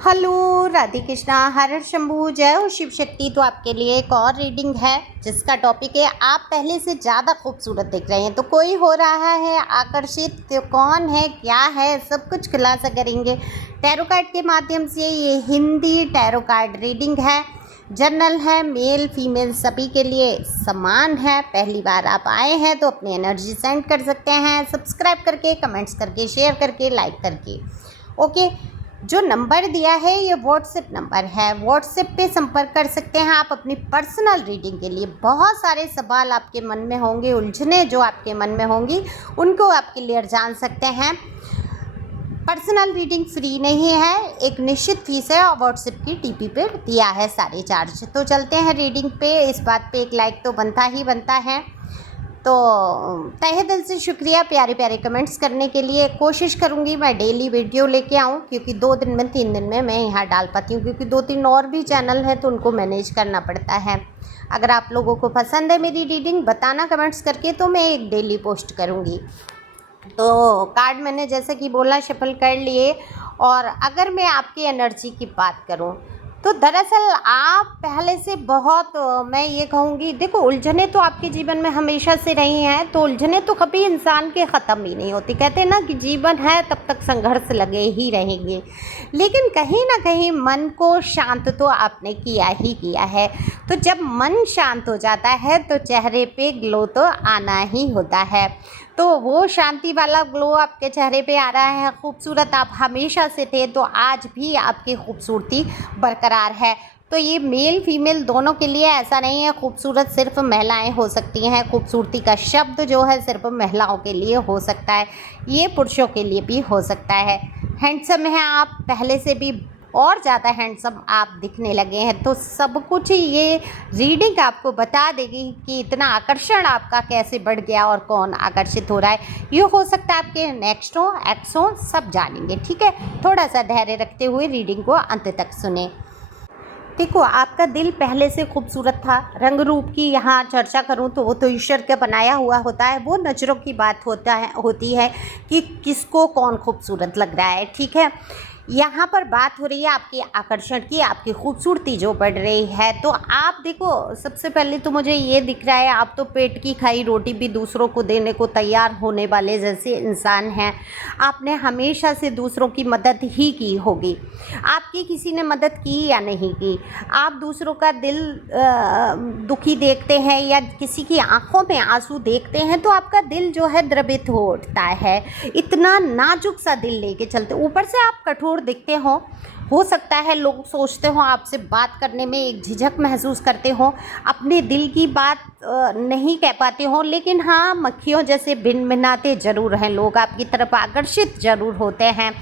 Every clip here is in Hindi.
हेलो राधे कृष्णा, हर हर शंभू, जय हो शिव शक्ति। तो आपके लिए एक और रीडिंग है जिसका टॉपिक है आप पहले से ज़्यादा खूबसूरत दिख रहे हैं। तो कोई हो रहा है आकर्षित, तो कौन है, क्या है, सब कुछ खुलासा करेंगे टैरो कार्ड के माध्यम से। ये हिंदी टैरो कार्ड रीडिंग है, जनरल है, मेल फीमेल सभी के लिए समान है। पहली बार आप आए हैं तो अपनी एनर्जी सेंड कर सकते हैं सब्सक्राइब करके, कमेंट्स करके, शेयर करके, लाइक करके। ओके, जो नंबर दिया है ये व्हाट्सएप नंबर है, व्हाट्सएप पे संपर्क कर सकते हैं आप अपनी पर्सनल रीडिंग के लिए। बहुत सारे सवाल आपके मन में होंगे, उलझने जो आपके मन में होंगी उनको आप क्लियर जान सकते हैं। पर्सनल रीडिंग फ्री नहीं है, एक निश्चित फीस है और व्हाट्सएप की टीपी पे दिया है सारे चार्ज। तो चलते हैं रीडिंग पे। इस बात पे एक लाइक तो बनता ही बनता है। तो तहे दिल से शुक्रिया प्यारे प्यारे कमेंट्स करने के लिए। कोशिश करूँगी मैं डेली वीडियो लेके आऊँ, क्योंकि 2 दिन में 3 दिन में मैं यहाँ डाल पाती हूँ, क्योंकि 2-3 और भी चैनल है तो उनको मैनेज करना पड़ता है। अगर आप लोगों को पसंद है मेरी रीडिंग, बताना कमेंट्स करके, तो मैं एक डेली पोस्ट करूँगी। तो कार्ड मैंने जैसे कि बोला शफल कर लिए। और अगर मैं आपकी एनर्जी की बात करूं तो दरअसल आप पहले से बहुत, मैं ये कहूँगी, देखो उलझने तो आपके जीवन में हमेशा से रही हैं। तो उलझने तो कभी इंसान के ख़त्म ही नहीं होती। कहते हैं ना कि जीवन है तब तक संघर्ष लगे ही रहेंगे, लेकिन कहीं ना कहीं मन को शांत तो आपने किया ही किया है। तो जब मन शांत हो जाता है तो चेहरे पे ग्लो तो आना ही होता है। तो वो शांति वाला ग्लो आपके चेहरे पे आ रहा है। खूबसूरत आप हमेशा से थे, तो आज भी आपकी खूबसूरती बरकरार है। तो ये मेल फीमेल दोनों के लिए ऐसा नहीं है खूबसूरत सिर्फ महिलाएं हो सकती हैं। खूबसूरती का शब्द जो है सिर्फ महिलाओं के लिए हो सकता है, ये पुरुषों के लिए भी हो सकता है। हैंडसम है आप, पहले से भी और ज़्यादा हैंडसम आप दिखने लगे हैं। तो सब कुछ ये रीडिंग आपको बता देगी कि इतना आकर्षण आपका कैसे बढ़ गया और कौन आकर्षित हो रहा है। ये हो सकता है आपके नेक्स्ट हो, एक्स हो, सब जानेंगे। ठीक है, थोड़ा सा धैर्य रखते हुए रीडिंग को अंत तक सुने। देखो, आपका दिल पहले से खूबसूरत था। रंग रूप की यहाँ चर्चा करूँ तो वो तो ईश्वर का बनाया हुआ होता है। वो नज़रों की बात होती है कि किसको कौन खूबसूरत लग रहा है। ठीक है, यहाँ पर बात हो रही है आपके आकर्षण की, आपकी खूबसूरती जो बढ़ रही है। तो आप देखो, सबसे पहले तो मुझे ये दिख रहा है आप तो पेट की खाई रोटी भी दूसरों को देने को तैयार होने वाले जैसे इंसान हैं। आपने हमेशा से दूसरों की मदद ही की होगी। आपकी किसी ने मदद की या नहीं की, आप दूसरों का दिल दुखी देखते हैं या किसी की आंखों में आंसू देखते हैं तो आपका दिल जो है द्रवित हो उठता है। इतना नाजुक सा दिल लेके चलते, ऊपर से आप कठोर दिखते हो सकता है लोग सोचते हो आपसे बात करने में एक झिझक महसूस करते हो, अपने दिल की बात नहीं कह पाते हो, लेकिन हाँ मक्खियों जैसे भिनभिनाते ज़रूर हैं लोग, आपकी तरफ आकर्षित ज़रूर होते हैं,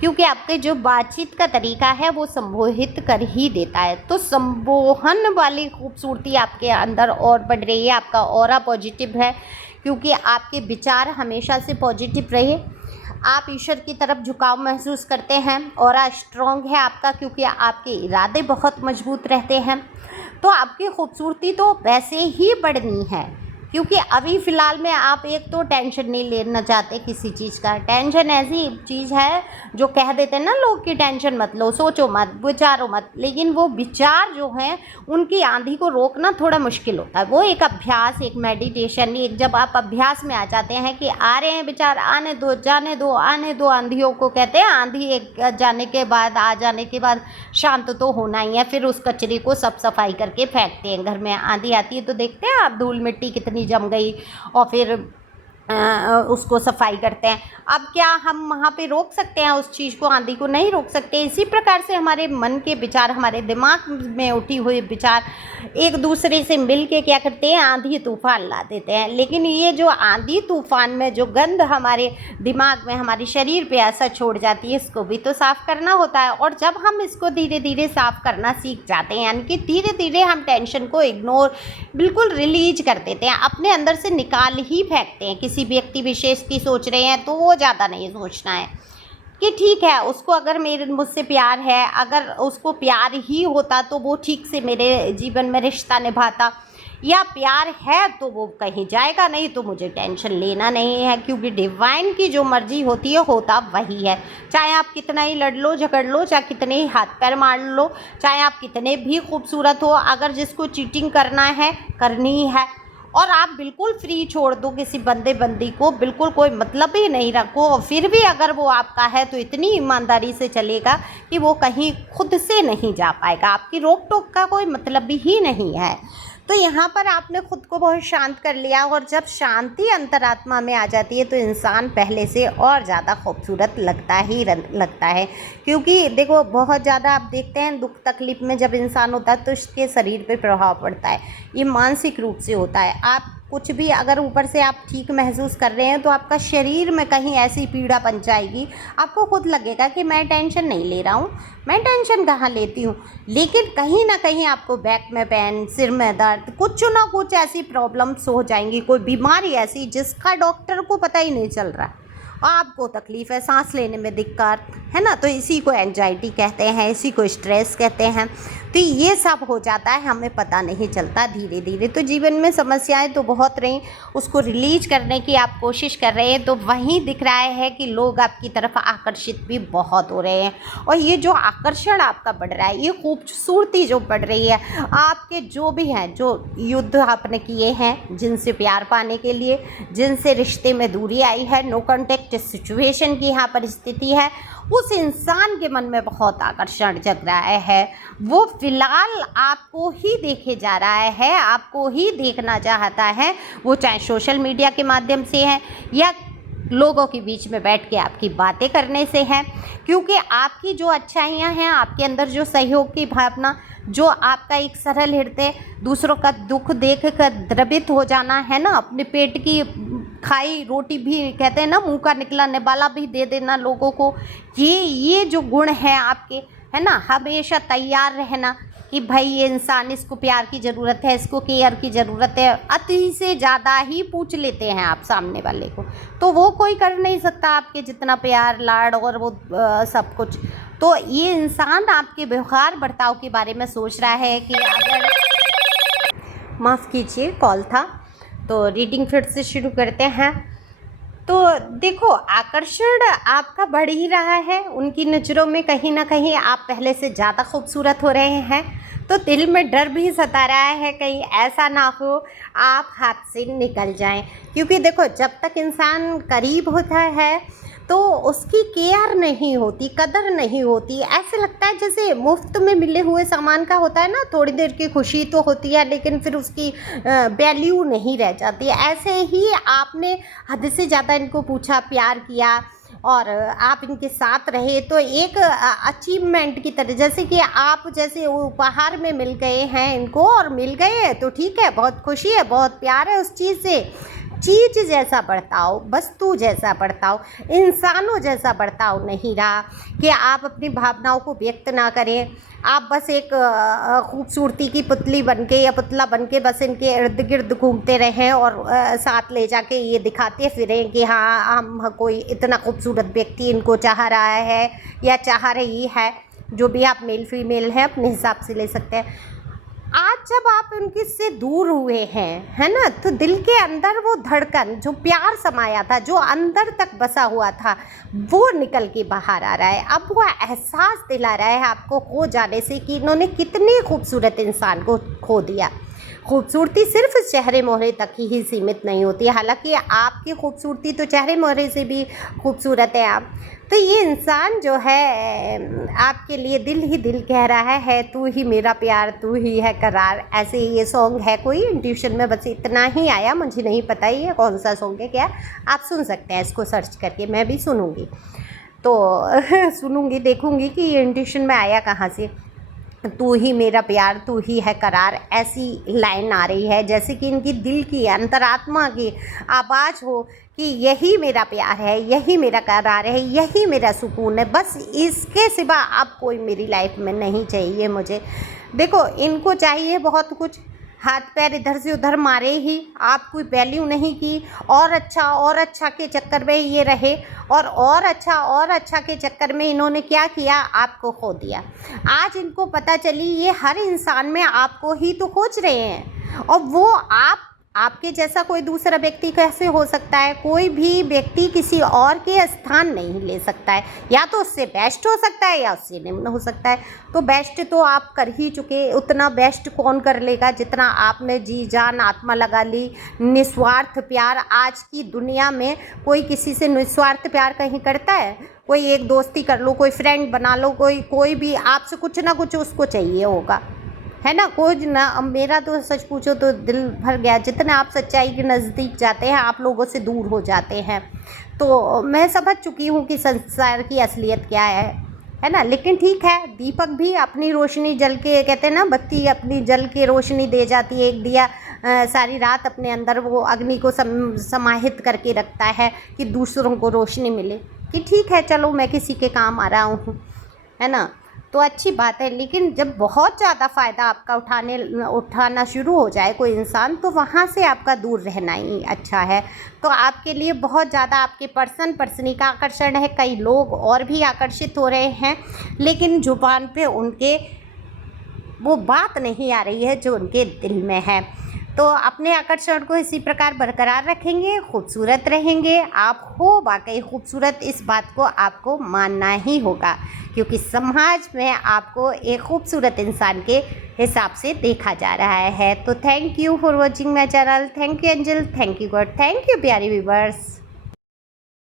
क्योंकि आपके जो बातचीत का तरीका है वो संबोधित कर ही देता है। तो संबोधन वाली खूबसूरती आपके अंदर और बढ़ रही है। आपका ऑरा पॉजिटिव है, क्योंकि आपके विचार हमेशा से पॉजिटिव रहे। आप ईश्वर की तरफ झुकाव महसूस करते हैं। ऑरा स्ट्रॉन्ग है आपका, क्योंकि आपके इरादे बहुत मजबूत रहते हैं। तो आपकी खूबसूरती तो वैसे ही बढ़नी है, क्योंकि अभी फ़िलहाल में आप एक तो टेंशन नहीं लेना चाहते किसी चीज़ का। टेंशन ऐसी चीज़ है जो कह देते हैं ना लोग कि टेंशन मत लो, सोचो मत, विचारो मत, लेकिन वो विचार जो हैं उनकी आंधी को रोकना थोड़ा मुश्किल होता है। वो एक अभ्यास, एक मेडिटेशन, एक जब आप अभ्यास में आ जाते हैं कि आ रहे हैं विचार, आने दो, जाने दो, आने दो। आंधियों को कहते हैं, आंधी एक जाने के बाद, आ जाने के बाद शांत तो होना ही है। फिर उस कचरे को सब सफाई करके फेंकते हैं। घर में आंधी आती है तो देखते हैं आप धूल मिट्टी कितनी जम गई, और फिर उसको सफाई करते हैं। अब क्या हम वहाँ पे रोक सकते हैं उस चीज़ को? आंधी को नहीं रोक सकते। इसी प्रकार से हमारे मन के विचार, हमारे दिमाग में उठी हुई विचार एक दूसरे से मिल के क्या करते हैं, आंधी तूफान ला देते हैं। लेकिन ये जो आंधी तूफान में जो गंध हमारे दिमाग में, हमारे शरीर पे असर छोड़ जाती है, इसको भी तो साफ़ करना होता है। और जब हम इसको धीरे धीरे साफ़ करना सीख जाते हैं, यानी कि धीरे धीरे हम टेंशन को इग्नोर, बिल्कुल रिलीज कर देते हैं, अपने अंदर से निकाल ही फेंकते हैं। किसी व्यक्ति विशेष की सोच रहे हैं तो वो ज़्यादा नहीं सोचना है कि ठीक है उसको अगर मुझसे प्यार है, अगर उसको प्यार ही होता तो वो ठीक से मेरे जीवन में रिश्ता निभाता। या प्यार है तो वो कहीं जाएगा नहीं, तो मुझे टेंशन लेना नहीं है, क्योंकि डिवाइन की जो मर्जी होती है होता वही है। चाहे आप कितना ही लड़ लो झगड़ लो, चाहे कितने ही हाथ पैर मार लो, चाहे आप कितने भी खूबसूरत हो, अगर जिसको चीटिंग करना है करनी है, और आप बिल्कुल फ्री छोड़ दो किसी बंदे बंदी को, बिल्कुल कोई मतलब ही नहीं रखो, और फिर भी अगर वो आपका है तो इतनी ईमानदारी से चलेगा कि वो कहीं खुद से नहीं जा पाएगा, आपकी रोक टोक का कोई मतलब ही नहीं है। तो यहाँ पर आपने खुद को बहुत शांत कर लिया, और जब शांति अंतरात्मा में आ जाती है तो इंसान पहले से और ज़्यादा खूबसूरत लगता है। क्योंकि देखो, बहुत ज़्यादा आप देखते हैं दुख तकलीफ़ में जब इंसान होता है तो उसके शरीर पे प्रभाव पड़ता है, ये मानसिक रूप से होता है। आप कुछ भी अगर ऊपर से आप ठीक महसूस कर रहे हैं तो आपका शरीर में कहीं ऐसी पीड़ा बन जाएगी, आपको खुद लगेगा कि मैं टेंशन नहीं ले रहा हूँ, मैं टेंशन कहाँ लेती हूँ, लेकिन कहीं ना कहीं आपको बैक में पेन, सिर में दर्द, कुछ ना कुछ ऐसी प्रॉब्लम्स हो जाएंगी, कोई बीमारी ऐसी जिसका डॉक्टर को पता ही नहीं चल रहा, आपको तकलीफ़ है, सांस लेने में दिक्कत है ना, तो इसी को एंजाइटी कहते हैं, इसी को स्ट्रेस कहते हैं। तो ये सब हो जाता है, हमें पता नहीं चलता धीरे धीरे। तो जीवन में समस्याएं तो बहुत रही, उसको रिलीज करने की आप कोशिश कर रहे हैं, तो वहीं दिख रहा है कि लोग आपकी तरफ आकर्षित भी बहुत हो रहे हैं, और ये जो आकर्षण आपका बढ़ रहा है, ये खूबसूरती जो बढ़ रही है, आपके जो भी हैं, जो युद्ध आपने किए हैं जिनसे प्यार पाने के लिए, जिनसे रिश्ते में दूरी आई है, नो कॉन्टेक्ट सिचुएशन की यहाँ पर स्थिति है, उस इंसान के मन में बहुत आकर्षण जग रहा है। वो फिलहाल आपको ही देखे जा रहा है, आपको ही देखना चाहता है, वो चाहे सोशल मीडिया के माध्यम से है या लोगों के बीच में बैठ के आपकी बातें करने से है, क्योंकि आपकी जो अच्छाइयाँ हैं, आपके अंदर जो सहयोग की भावना, जो आपका एक सरल हृदय, दूसरों का दुख देख कर द्रवित हो जाना है ना, अपने पेट की खाई रोटी भी कहते हैं ना, मुंह का निकला निवाला भी दे देना लोगों को, ये जो गुण है आपके, है ना, हमेशा तैयार रहना कि भाई ये इंसान, इसको प्यार की ज़रूरत है, इसको केयर की ज़रूरत है, अति से ज़्यादा ही पूछ लेते हैं आप सामने वाले को, तो वो कोई कर नहीं सकता आपके जितना प्यार लाड़ और वो सब कुछ। तो ये इंसान आपके व्यवहार बर्ताव के बारे में सोच रहा है कि अगर, माफ़ कीजिए कॉल था, तो रीडिंग फिर से शुरू करते हैं। तो देखो, आकर्षण आपका बढ़ ही रहा है, उनकी नज़रों में कहीं ना कहीं आप पहले से ज़्यादा खूबसूरत हो रहे हैं, तो दिल में डर भी सता रहा है कहीं ऐसा ना हो आप हाथ से निकल जाएं, क्योंकि देखो, जब तक इंसान करीब होता है तो उसकी केयर नहीं होती, कदर नहीं होती, ऐसे लगता है जैसे मुफ्त में मिले हुए सामान का होता है ना, थोड़ी देर की खुशी तो होती है लेकिन फिर उसकी वैल्यू नहीं रह जाती। ऐसे ही आपने हद से ज़्यादा इनको पूछा, प्यार किया और आप इनके साथ रहे, तो एक अचीवमेंट की तरह, जैसे कि आप जैसे उपहार में मिल गए हैं इनको, और मिल गए हैं तो ठीक है, बहुत खुशी है, बहुत प्यार है उस चीज़ से। चीज़ जैसा बर्ताव, वस्तु जैसा बर्ताव, इंसानों जैसा बर्ताव नहीं रहा कि आप अपनी भावनाओं को व्यक्त ना करें, आप बस एक खूबसूरती की पुतली बनके या पुतला बनके बस इनके इर्द गिर्द घूमते रहें और साथ ले जाके ये दिखाते फिरें कि हाँ, हम कोई इतना खूबसूरत व्यक्ति इनको चाह रहा है या चाह रही है, जो भी आप मेल फीमेल हैं अपने हिसाब से ले सकते हैं। आज जब आप उनके से दूर हुए हैं, है ना, तो दिल के अंदर वो धड़कन, जो प्यार समाया था, जो अंदर तक बसा हुआ था, वो निकल के बाहर आ रहा है। अब वो एहसास दिला रहा है आपको खो जाने से कि इन्होंने कितने खूबसूरत इंसान को खो दिया। खूबसूरती सिर्फ चेहरे मोहरे तक ही सीमित नहीं होती, हालांकि आपकी खूबसूरती तो चेहरे मोहरे से भी खूबसूरत है आप। तो ये इंसान जो है आपके लिए दिल ही दिल कह रहा है, तू ही मेरा प्यार, तू ही है करार। ऐसे ये सॉन्ग है कोई इंट्यूशन में, बस इतना ही आया, मुझे नहीं पता ये कौन सा सॉन्ग है, क्या आप सुन सकते हैं इसको सर्च करके, मैं भी सुनूंगी, तो सुनूंगी, देखूंगी कि ये इंट्यूशन में आया कहाँ से। तू ही मेरा प्यार, तू ही है करार, ऐसी लाइन आ रही है जैसे कि इनकी दिल की अंतरात्मा की आवाज़ हो कि यही मेरा प्यार है, यही मेरा करार है, यही मेरा सुकून है, बस इसके सिवा अब कोई मेरी लाइफ में नहीं चाहिए मुझे। देखो, इनको चाहिए बहुत कुछ, हाथ पैर इधर से उधर मारे ही, आप कोई वैल्यू नहीं की, और अच्छा के चक्कर में ये रहे, और अच्छा के चक्कर में इन्होंने क्या किया, आपको खो दिया। आज इनको पता चली ये हर इंसान में आपको ही तो खोज रहे हैं, और वो आपके जैसा कोई दूसरा व्यक्ति कैसे हो सकता है। कोई भी व्यक्ति किसी और के स्थान नहीं ले सकता है, या तो उससे बेस्ट हो सकता है या उससे निम्न हो सकता है। तो बेस्ट तो आप कर ही चुके, उतना बेस्ट कौन कर लेगा जितना आपने जी जान आत्मा लगा ली, निस्वार्थ प्यार। आज की दुनिया में कोई किसी से निस्वार्थ प्यार कहीं करता है? कोई एक दोस्ती कर लो, कोई फ्रेंड बना लो, कोई भी आपसे कुछ ना कुछ उसको चाहिए होगा, है ना। कोई ना, अब मेरा तो सच पूछो तो दिल भर गया, जितना आप सच्चाई के नज़दीक जाते हैं आप लोगों से दूर हो जाते हैं। तो मैं समझ चुकी हूँ कि संसार की असलियत क्या है ना। लेकिन ठीक है, दीपक भी अपनी रोशनी जल के, कहते हैं ना, बत्ती अपनी जल के रोशनी दे जाती है। एक दिया सारी रात अपने अंदर वो अग्नि को समाहित करके रखता है कि दूसरों को रोशनी मिले, कि ठीक है चलो मैं किसी के काम आ रहा हूँ, है ना। तो अच्छी बात है। लेकिन जब बहुत ज़्यादा फ़ायदा आपका उठाना शुरू हो जाए कोई इंसान, तो वहाँ से आपका दूर रहना ही अच्छा है। तो आपके लिए बहुत ज़्यादा आपके पर्सनी का आकर्षण है। कई लोग और भी आकर्षित हो रहे हैं, लेकिन जुबान पे उनके वो बात नहीं आ रही है जो उनके दिल में है। तो अपने आकर्षण को इसी प्रकार बरकरार रखेंगे, खूबसूरत रहेंगे। आप हो वाकई खूबसूरत, इस बात को आपको मानना ही होगा, क्योंकि समाज में आपको एक खूबसूरत इंसान के हिसाब से देखा जा रहा है। तो thank you for watching my channel. Thank you angel, thank you God, thank you प्यारी व्यूवर्स।